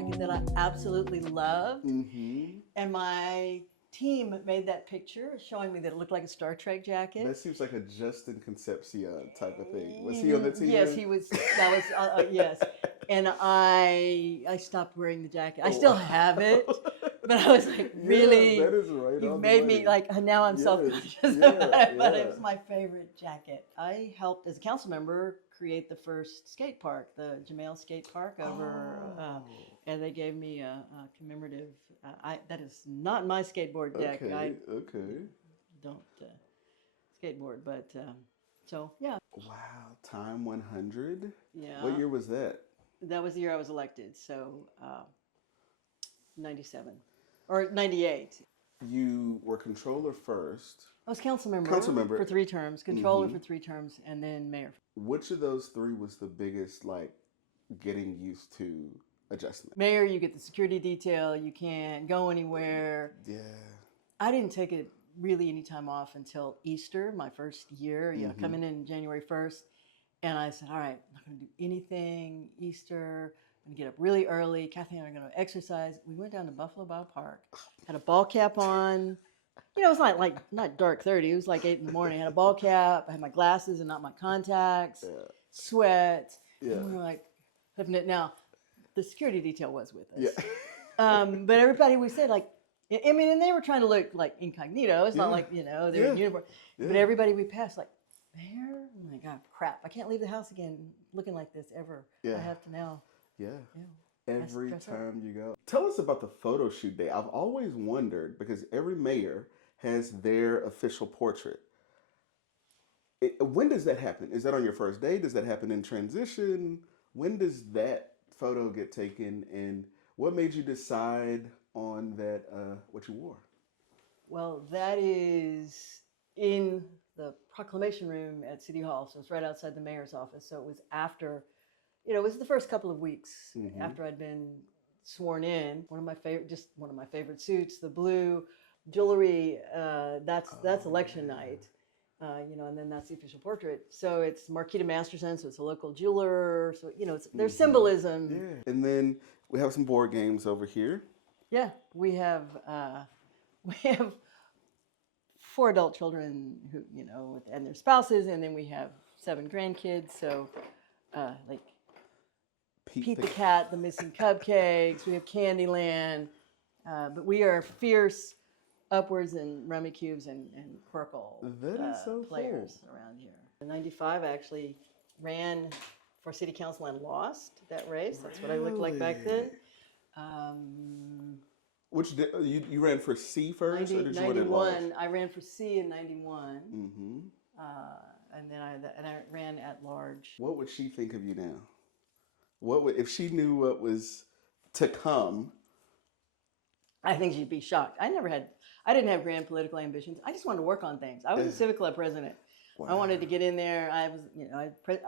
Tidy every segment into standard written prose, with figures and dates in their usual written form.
jacket that I absolutely loved. Mm-hmm. And my team made that picture showing me that it looked like a Star Trek jacket. That seems like a Justin Concepcion type of thing. Was he on the team? Yes, he was. That was yes. And I stopped wearing the jacket. I still have it, but I was like, really? Yeah, that is right. You on made the me money. like now I'm Yes, self-conscious yeah, about it, but yeah. it was my favorite jacket. I helped as a council member create the first skate park, the Jamale Skate Park over, and they gave me a commemorative. That is not my skateboard deck. Okay, I okay. don't skateboard, but so yeah, Wow, Time 100. What yeah. year was that? That was the year I was elected, so 97 or 98. You were controller first. I was council member, Council member. for 3 terms, controller Mhm. for 3 terms, and then mayor. Which of those three was the biggest, like, getting used to adjustment? Mayor, you get the security detail, you can't go anywhere. Yeah. I didn't take it really any time off until Easter, my first year, Mhm. coming in January 1st. And I said, all right, I'm not going to do anything Easter. I'm going to get up really early. Kathy and I are going to exercise. We went down to Buffalo Bow Park, had a ball cap on. You know, it's not dark 30. It was like 8 in the morning. I had a ball cap. I had my glasses and not my contacts. Yeah. Sweat. Yeah. And we were like, living it. Now, the security detail was with us. Yeah. But everybody, we said, like, I mean, and they were trying to look like incognito. It's not Yeah. like, they're in Yeah. uniform. Yeah. But everybody we passed, like, Mayor? Oh my God, crap. I can't leave the house again looking like this ever. Yeah. I have to now. Yeah. Yeah. Every Dress up. time you go. Tell us about the photo shoot day. I've always wondered because every mayor has their official portrait. When does that happen? Is that on your first day? Does that happen in transition? When does that photo get taken? And what made you decide on that, what you wore? Well, that is in the proclamation room at City Hall. So it's right outside the mayor's office. So it was after, it was the first couple of weeks Mhm. after I'd been sworn in. One of my favorite suits, the blue jewelry. That's election night. And then that's the official portrait. So it's Marquita Masterson, so it's a local jeweler. So there's Mhm. symbolism. Yeah. And then we have some board games over here. Yeah, we have 4 adult children who and their spouses, and then we have 7 grandkids. So like Pete the Cat, the Missing Cupcakes. We have Candyland, but we are fierce upwards and rummy cubes and Quirkle That is so players around here. In '95, I actually ran for city council and lost that race. That's what I looked like back then. Which you ran for C first, or did you run at large? 91. I ran for C in '91, Mm-hmm. and then I ran at large. What would she think of you now? What would, if she knew what was to come? I think she'd be shocked. I didn't have grand political ambitions. I just wanted to work on things. I was a Civic Club president. Wow. I wanted to get in there. I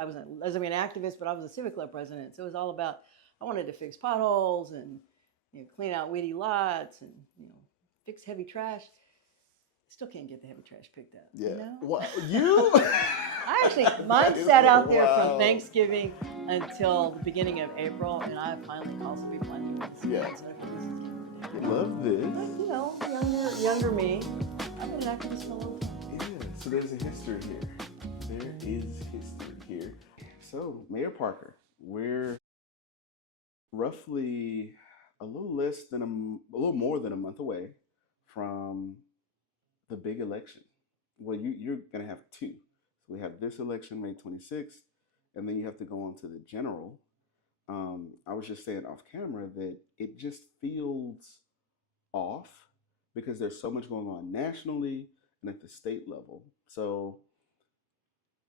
was an activist, but I was a Civic Club president. So it was all about, I wanted to fix potholes and clean out weedy lots and fix heavy trash. Still can't get the heavy trash picked up. Yeah. What You? I actually, mine sat out there Wow. from Thanksgiving until the beginning of April, and I finally called some people I knew. Yeah. So Love this. younger me. I've been an activist for a long time. Yeah. So there's a history here. There is history here. So Mayor Parker, we're roughly a little more than a month away from the big election. Well, you're gonna have 2. So we have this election May 26th, and then you have to go on to the general. I was just saying off camera that it just feels off because there's so much going on nationally and at the state level. So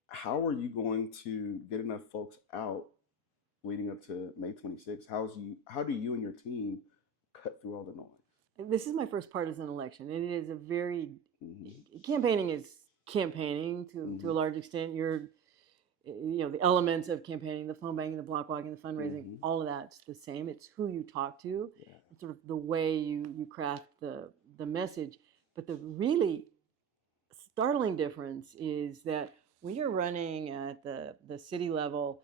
how are you going to get enough folks out leading up to May 26th? How do you and your team cut through all the noise? This is my first partisan election, and it is a very campaigning is campaigning to a large extent. The elements of campaigning, the phone banking, the block walking, the fundraising, all of that's the same. It's who you talk to, it's sort of the way you craft the message. But the really startling difference is that when you're running at the city level,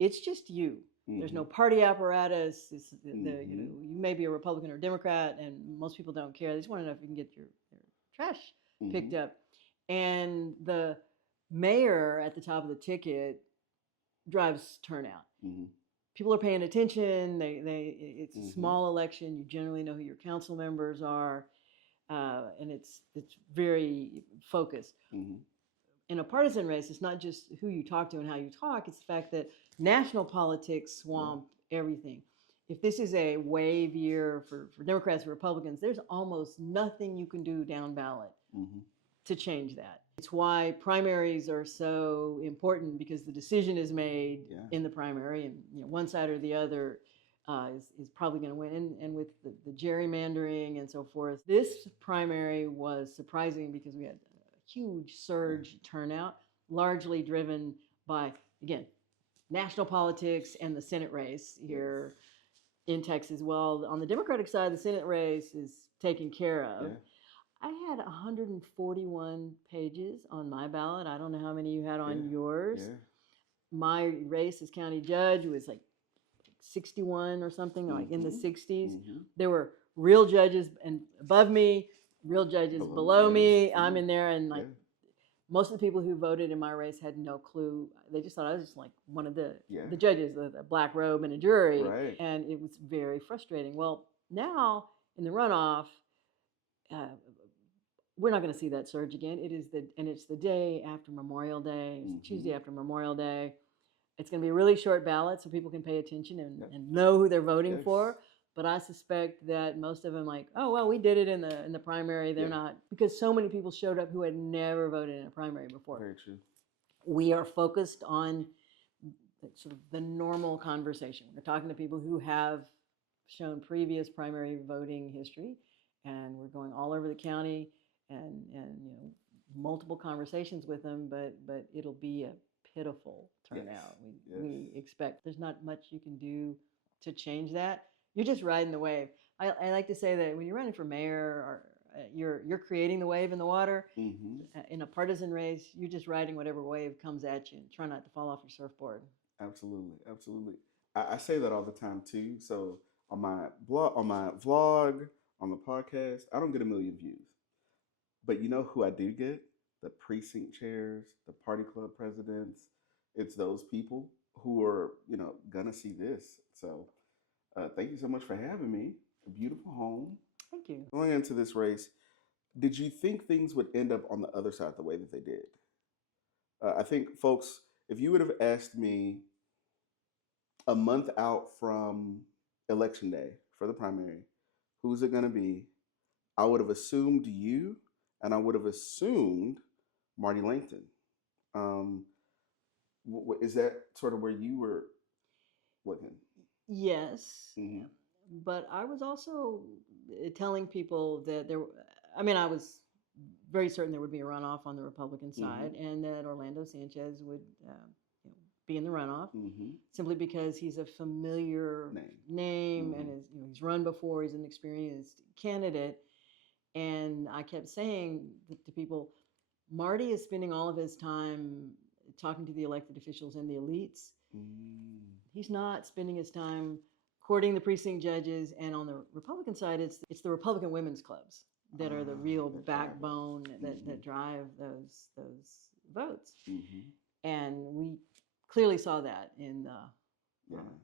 it's just you. There's no Mm-hmm. party apparatus. You know, Mm-hmm. you may be a Republican or Democrat, and most people don't care. They just want to know if you can get your trash Mm-hmm. picked up. And the mayor at the top of the ticket drives turnout. Mm-hmm. People are paying attention. It's a Mm-hmm. small election. You generally know who your council members are, and it's very focused. Mm-hmm. In a partisan race, it's not just who you talk to and how you talk. It's the fact that national politics swamp everything. If this is a wave year for Democrats and Republicans, there's almost nothing you can do down ballot Mm-hmm. to change that. It's why primaries are so important, because the decision is made in the primary, and one side or the other is probably going to win. And with the gerrymandering and so forth, this primary was surprising because we had a huge surge turnout, largely driven by, again, national politics and the Senate race here in Texas. Well, on the Democratic side, the Senate race is taken care of. I had 141 pages on my ballot. I don't know how many you had on yours. My race as county judge was like 61 or something, like in the 60s. Mm-hmm. There were real judges and above me, real judges below me. I'm in there, and like most of the people who voted in my race had no clue. They just thought I was just like one of the judges with a black robe and a jury, and it was very frustrating. Well, now in the runoff, we're not going to see that surge again. It's the day after Memorial Day. It's Tuesday after Memorial Day. It's going to be a really short ballot, so people can pay attention and know who they're voting for. But I suspect that most of them, like, oh well, we did it in the primary. They're not, because so many people showed up who had never voted in a primary before. Very true. We are focused on sort of the normal conversation. We're talking to people who have shown previous primary voting history, and we're going all over the county and multiple conversations with them. But it'll be a pitiful turnout. We expect there's not much you can do to change that. You're just riding the wave. I like to say that when you're running for mayor, or you're creating the wave in the water. In a partisan race, you're just riding whatever wave comes at you, and try not to fall off your surfboard. Absolutely, absolutely. I say that all the time too. So on my blog, on my vlog, on the podcast, I don't get a million views, but you know who I do get? The precinct chairs, the party club presidents. It's those people who are gonna see this. So thank you so much for having me. A beautiful home. Thank you. Going into this race, did you think things would end up on the other side the way that they did? I think, folks, if you would have asked me a month out from election day for the primary, who's it going to be? I would have assumed you, and I would have assumed Marty Langton. Is that sort of where you were looking? Yes. Mm-hmm. But I was also telling people that I was very certain there would be a runoff on the Republican side, and that Orlando Sanchez would be in the runoff, simply because he's a familiar name and he's run before. He's an experienced candidate. And I kept saying to people, Marty is spending all of his time talking to the elected officials and the elites. He's not spending his time courting the precinct judges. And on the Republican side, it's the Republican women's clubs that are the real backbone that drive those votes. And we clearly saw that in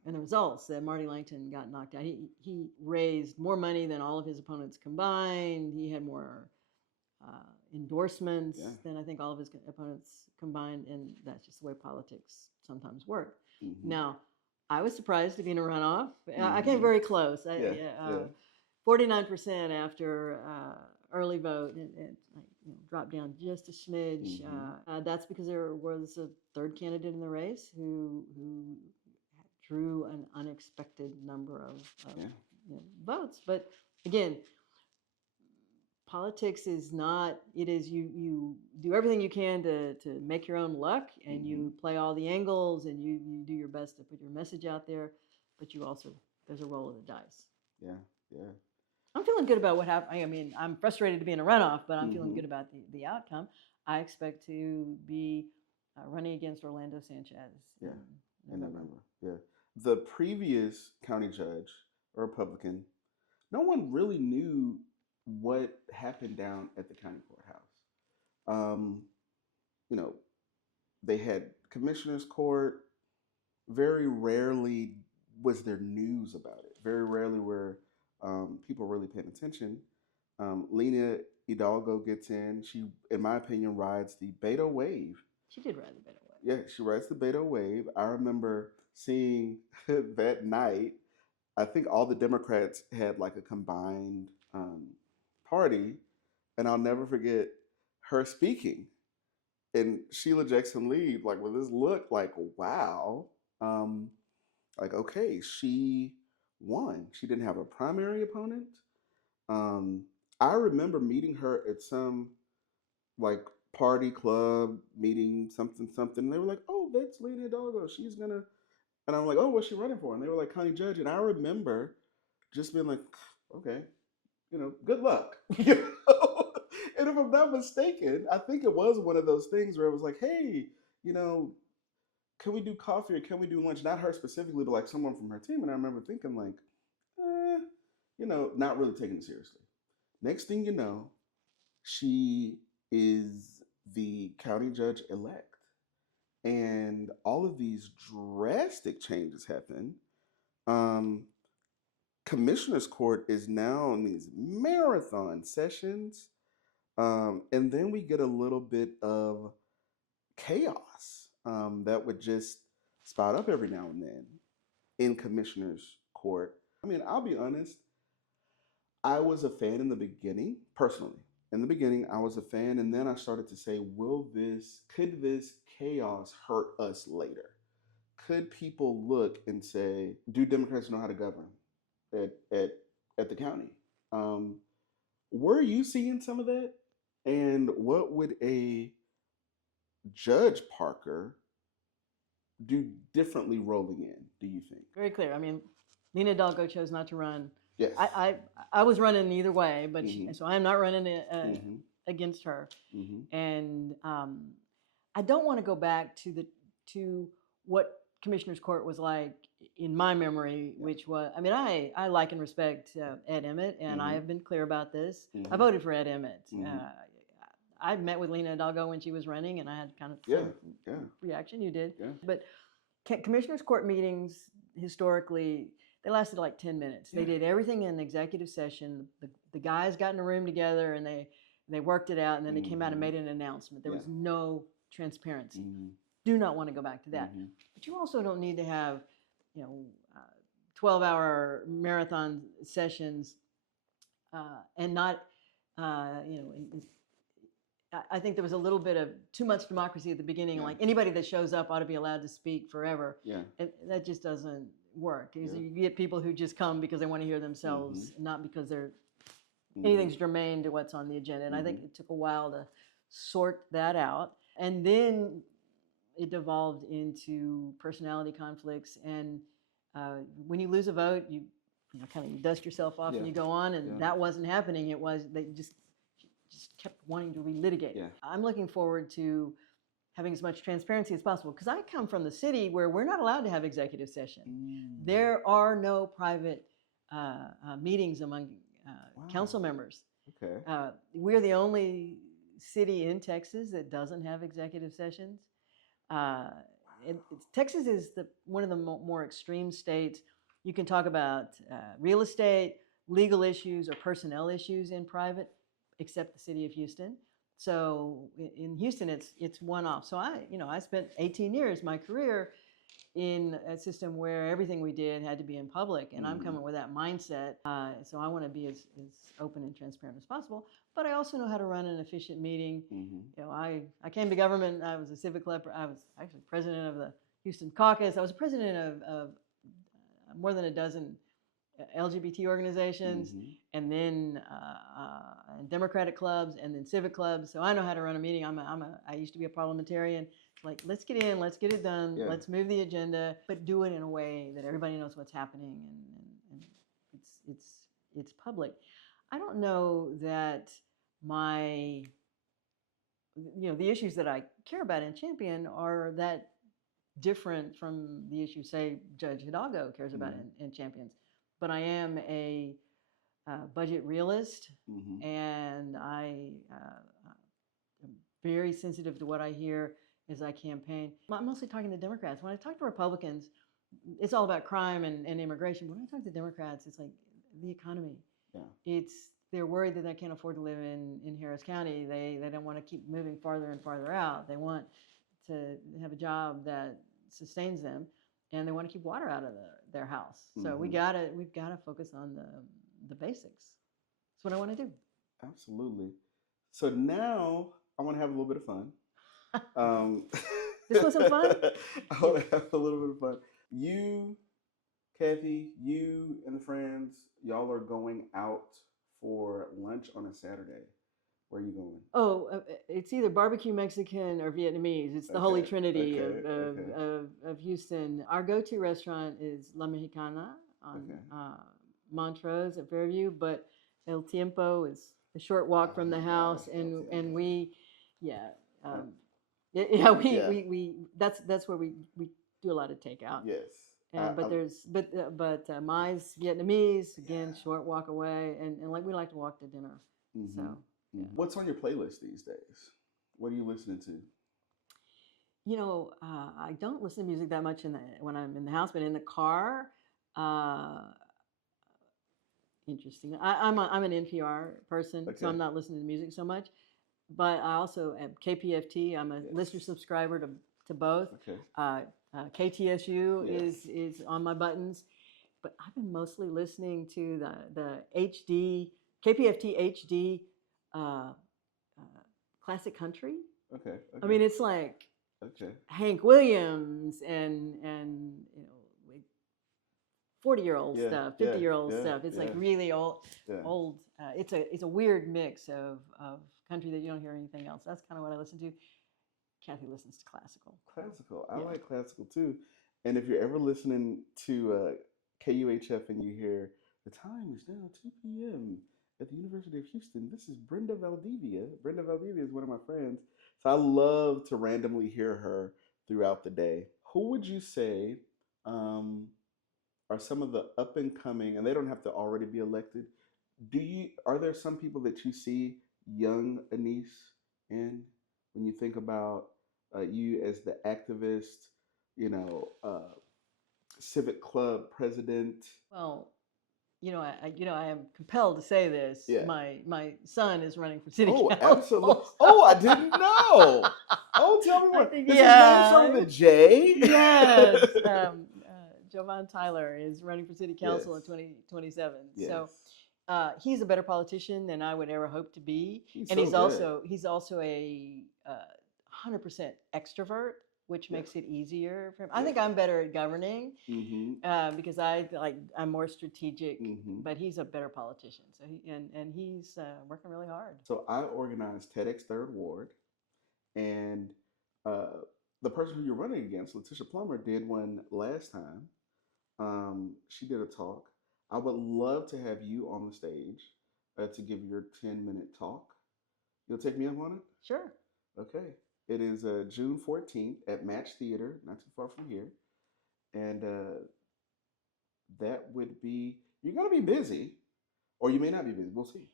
the results, that Marty Langton got knocked out. He raised more money than all of his opponents combined. He had more endorsements than I think all of his opponents combined, and that's just the way politics sometimes work. Now, I was surprised to be in a runoff. I came very close. 49% after early vote, and dropped down just a smidge. That's because there was a third candidate in the race who drew an unexpected number of votes. But again, politics is not, it is you do everything you can to make your own luck, and you play all the angles, and you do your best to put your message out there, but you also, there's a roll of the dice. I'm feeling good about what happened. I mean, I'm frustrated to be in a runoff, but I'm feeling good about the outcome. I expect to be running against Orlando Sanchez in November. the previous county judge, a Republican, no one really knew what happened down at the county courthouse. Um, you know, they had commissioners court. Very rarely was there news about it. Very rarely were people really paying attention. Lena Hidalgo gets in. She, in my opinion, rides the Beto wave. She did ride the Beto wave. Yeah, she rides the Beto wave. I remember seeing that night. I think all the Democrats had like a combined party, and I'll never forget her speaking and Sheila Jackson Lee, like with this look, like wow, um, like okay, she won. She didn't have a primary opponent. Um, I remember meeting her at some like party club meeting, something something. And they were like, "Oh, that's Lena Hidalgo. She's gonna." And I'm like, "Oh, what's she running for?" And they were like, "County judge." And I remember just being like, "Okay, good luck." you know? And if I'm not mistaken, I think it was one of those things where it was like, hey, you know, can we do coffee or can we do lunch? Not her specifically, but like someone from her team. And I remember thinking like, not really taking it seriously. Next thing you know, she is the county judge elect. And all of these drastic changes happen. Um, Commissioner's Court is now in these marathon sessions. And then we get a little bit of chaos that would just spout up every now and then in Commissioner's Court. I mean, I'll be honest, I was a fan in the beginning, personally. In the beginning, I was a fan, and then I started to say, could this chaos hurt us later? Could people look and say, do Democrats know how to govern at, at, at the county? Um, were you seeing some of that? And what would a Judge Parker do differently rolling in, do you think? Very clear. I mean, Lena Hidalgo chose not to run. Yes. I was running either way, but Mhm. so I'm not running Mhm. against her. Mhm. And I don't want to go back to what Commissioner's Court was like in my memory, Yeah. which was, I mean, I like and respect Ed Emmett, and I Mhm. have been clear about this. I Mhm. voted for Ed Emmett. Mhm. I met with Lena Hidalgo when she was running, and I had kind of the Yeah. same Yeah. reaction you did. Yeah. But Commissioners Court meetings historically, they lasted like 10 minutes. They Yeah. did everything in executive session. The guys got in a room together and they worked it out, and then they came out and Mhm. made an announcement. There Yeah. was no transparency. Mhm. Do not want to go back to that. Mhm. But you also don't need to have, you know, 12-hour marathon sessions and not, I think there was a little bit of too much democracy at the beginning. Yeah. Like anybody that shows up ought to be allowed to speak forever. Yeah. And that just doesn't work. Yeah. You get people who just come because they want to hear themselves, not because they're Mhm. anything's germane to what's on the agenda. And I think Mhm. it took a while to sort that out. And then it devolved into personality conflicts. And when you lose a vote, you kind of dust yourself off Yeah. and you go on. And Yeah. that wasn't happening. It was they just kept wanting to relitigate. Yeah. I'm looking forward to having as much transparency as possible because I come from the city where we're not allowed to have executive session. Mm. There are no private meetings among Wow. council members. Okay. We're the only city in Texas that doesn't have executive sessions. Texas is one of the more extreme states. You can talk about real estate, legal issues, or personnel issues in private, except the city of Houston. So in Houston, it's one off. So I spent 18 years my career in a system where everything we did had to be in public, and I'm coming with that mindset. So I want to be as open and transparent as possible. But I also know how to run an efficient meeting. I came to government. I was a civic club. I was actually president of the Houston caucus. I was president of more than a dozen LGBT organizations, and then Democratic clubs, and then civic clubs. So I know how to run a meeting. I used to be a parliamentarian. Like, let's get in, let's get it done, Yeah. let's move the agenda, but do it in a way that everybody knows what's happening and it's public. I don't know that the issues that I care about and champion are that different from the issue, say, Judge Hidalgo cares about in champions. But I am a budget realist, and I am very sensitive to what I hear as I campaign. I'm mostly talking to Democrats. When I talk to Republicans, it's all about crime and immigration. When I talk to Democrats, it's like the economy. It's they're worried that they can't afford to live in Harris County. They don't want to keep moving farther and farther out. They want to have a job that sustains them, and they want to keep water out of their house. So we've got to focus on the basics. That's what I want to do. Absolutely. So now I want to have a little bit of fun. This wasn't fun? I want to have a little bit of fun. You, Kathy, you and the friends, y'all are going out for lunch on a Saturday. Where are you going? Oh, it's either barbecue Mexican or Vietnamese. It's the holy trinity of Houston. Our go-to restaurant is La Mexicana on Montrose at Fairview, but El Tiempo is a short walk from the house, and we, we that's where we do a lot of takeout. Yes. But mine's Vietnamese, again, short walk away, and like we like to walk to dinner. So. Yeah. What's on your playlist these days? What are you listening to? You know, I don't listen to music that much when I'm in the house, but in the car, interesting. I'm an NPR person, so I'm not listening to music so much. But I also am KPFT. I'm a listener subscriber to both. KTSU is on my buttons, but I've been mostly listening to the HD KPFT HD. Classic country. Okay. I mean, it's like Hank Williams and 40-year-old stuff, 50-year-old stuff. It's like really old. It's a weird mix of country that you don't hear anything else. That's kind of what I listen to. Kathy listens to classical. I like classical too. And if you're ever listening to KUHF and you hear the time is now 2 p.m. at the University of Houston, this is Brenda Valdivia. Brenda Valdivia is one of my friends. So I love to randomly hear her throughout the day. Who would you say are some of the up and coming, and they don't have to already be elected, are there some people that you see young Annise in when you think about you as the activist, civic club president? Well, I am compelled to say this. Yeah. My son is running for city council. Oh, absolutely. Oh, I didn't know. Oh, tell me more. Is his name starting with a J? Yes. Jovan Tyler is running for city council in 2027. Yes. So he's a better politician than I would ever hope to be. He's also a 100% extrovert, which makes it easier for him. I think I'm better at governing because I'm more strategic, but he's a better politician. So he's working really hard. So I organized TEDx Third Ward, and the person who you're running against, Letitia Plummer, did one last time. She did a talk. I would love to have you on the stage to give your 10-minute talk. You'll take me up on it? Sure. Okay. It is June 14th at Match Theater, not too far from here. And that would be, you're going to be busy, or you may not be busy. We'll see.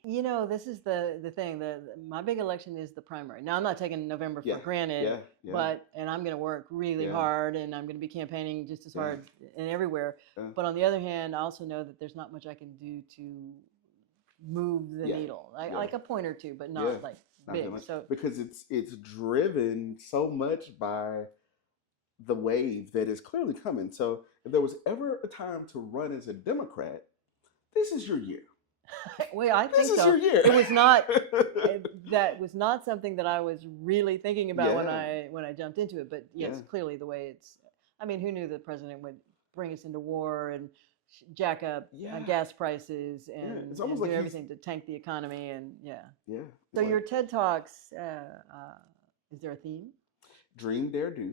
This is the thing. My big election is the primary. Now, I'm not taking November for granted, and I'm going to work really hard, and I'm going to be campaigning just as hard and everywhere. But on the other hand, I also know that there's not much I can do to move the needle. Like a point or two, but not like big. So because it's driven so much by the wave that is clearly coming. So if there was ever a time to run as a Democrat, this is your year. Well, I think so. This is your year. It was not. That was not something that I was really thinking about when I jumped into it. But yes, clearly the way it's. I mean, who knew the president would bring us into war and jack up gas prices and, it's almost and do like everything to tank the economy and So your TED Talks, is there a theme? Dream, Dare, Do.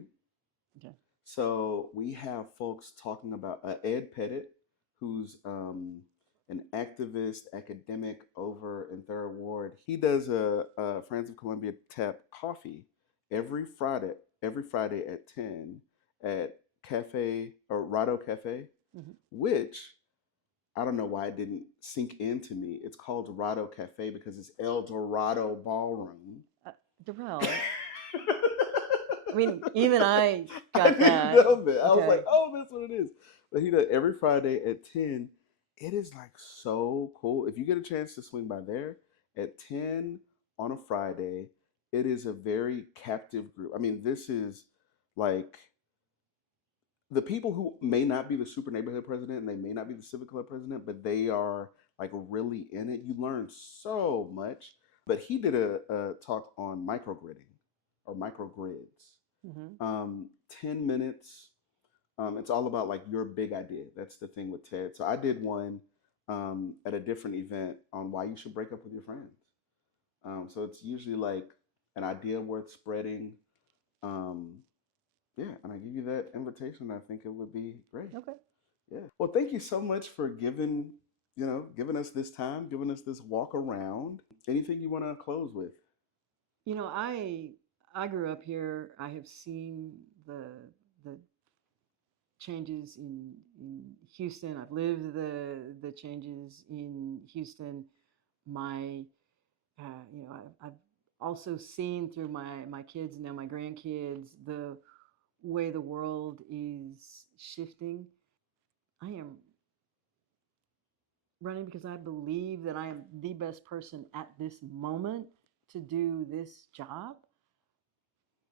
Okay. So we have folks talking about Ed Pettit, who's an activist, academic over in Third Ward. He does a Friends of Columbia Tap Coffee every Friday at 10 at Cafe or Rado Cafe, Mm-hmm. which I don't know why it didn't sink into me. It's called Rado Cafe because it's El Dorado Ballroom. Darrell. I mean, even I I got didn't that. know that. I was Okay. like, oh, that's what it is. But he does every Friday at 10. It is like so cool. If you get a chance to swing by there at 10 on a Friday, it is a very captive group. I mean, this is like the people who may not be the super neighborhood president and they may not be the civic club president, but they are like really in it. You learn so much. But he did a talk on microgridding or microgrids. Mm-hmm. 10 minutes. It's all about like your big idea. That's the thing with TED. So I did one at a different event on why you should break up with your friends. So it's usually like an idea worth spreading. Um, yeah, and I give you that invitation. I think it would be great. Okay. Yeah. Well, thank you so much for giving us this time, giving us this walk around. Anything you want to close with? You know, I grew up here. I have seen the changes in Houston. I've lived the changes in Houston. My I've also seen through my kids and now my grandkids the way the world is shifting. I am running because I believe that I am the best person at this moment to do this job.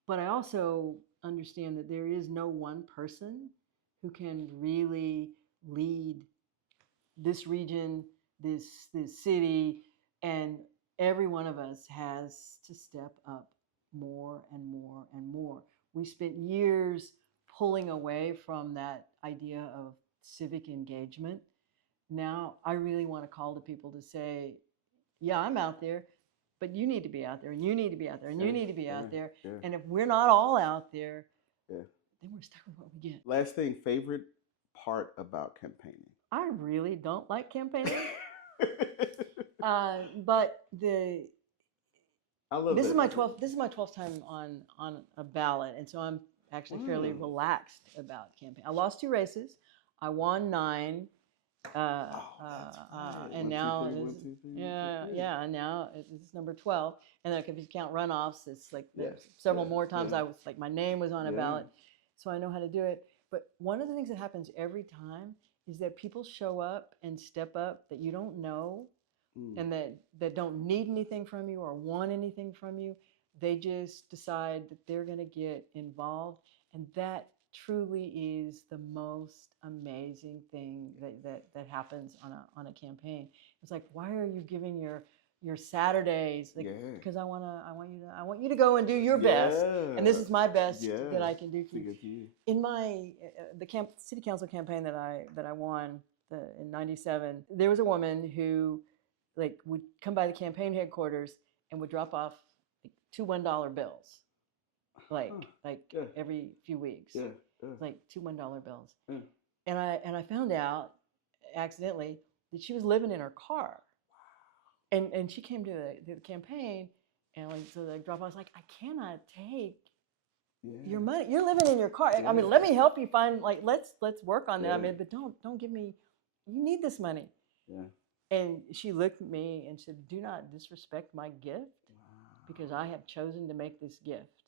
But I also understand that there is no one person who can really lead this region, this city, and every one of us has to step up more and more and more. We spent years pulling away from that idea of civic engagement. Now I really want to call to people to say, yeah, I'm out there, but you need to be out there, and you need to be out there, and you need to be out there. Yeah. And if we're not all out there, Yeah. then we're stuck with what we get. Last thing, favorite part about campaigning? I really don't like campaigning. But I love this that. is my 12th. This is my 12th time on a ballot, and so I'm actually fairly relaxed about campaign. I lost 2 races. I won 9. And now and now this is number 12. And then if you count runoffs, it's like several more times I was like my name was on a ballot, so I know how to do it. But one of the things that happens every time is that people show up and step up that you don't know, and that don't need anything from you or want anything from you. They just decide that they're going to get involved, and that truly is the most amazing thing that happens on a campaign. It's like, why are you giving your Saturdays? Like, because I want you to go and do your best, and this is my best that I can do for you. In my city council campaign that I won in '97, there was a woman who like would come by the campaign headquarters and would drop off like 2 $1 bills, like every few weeks. Like 2 $1 bills. And I found out accidentally that she was living in her car. And she came to the campaign, and like so the drop off was like, I cannot take your money. You're living in your car. I mean, let me help you find, like, let's work on that. I mean, but don't give me, you need this money. And she looked at me and said, do not disrespect my gift because I have chosen to make this gift.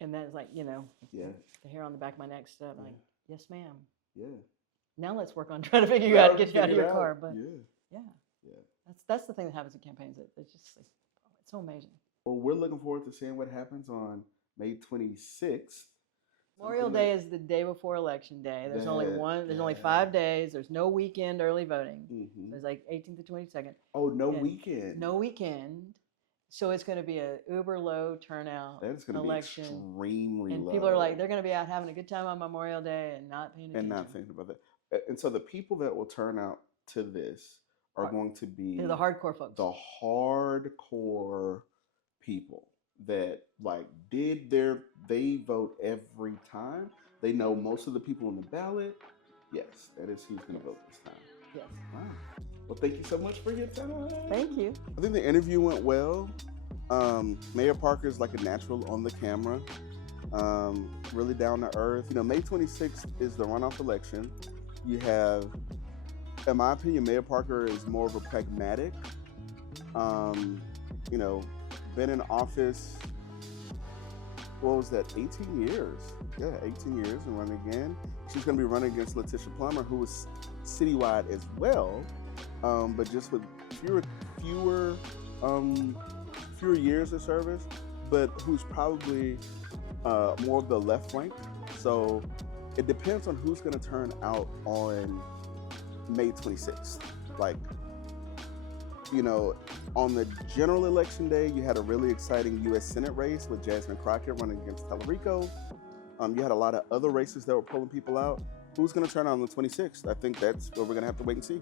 And that's like, the hair on the back of my neck stood. Like, yes, ma'am. Now let's work on trying to figure out how to get you out of your car. But that's the thing that happens in campaigns. It's just like, it's so amazing. Well, we're looking forward to seeing what happens on May 26th. Memorial Day is the day before Election Day. There's only 5 days. There's no weekend early voting. There's like 18th to 22nd. Oh, no weekend. No weekend. So it's going to be a uber low turnout. That is going to be extremely low. And people are like, they're going to be out having a good time on Memorial Day and not paying attention. And not thinking about that. And so the people that will turn out to this are going to be the hardcore folks. The hardcore people that like they vote every time. They know most of the people on the ballot. Yes, that is who's going to vote this time. Yes. Wow. Well, thank you so much for your time. Thank you. I think the interview went well. Mayor Parker is like a natural on the camera. really down to earth. You know, May 26th is the runoff election. You have, in my opinion, Mayor Parker is more of a pragmatic. You know, been in office, what was that, 18 years? Yeah, 18 years and running again. She's going to be running against Letitia Plummer, who was citywide as well, but just with fewer years of service, but who's probably more of the left flank. So it depends on who's going to turn out on May 26th. Like, you know, on the general election day, you had a really exciting U.S. Senate race with Jasmine Crockett running against Tallarico. You had a lot of other races that were pulling people out. Who's going to turn out on the 26th? I think that's what we're going to have to wait and see.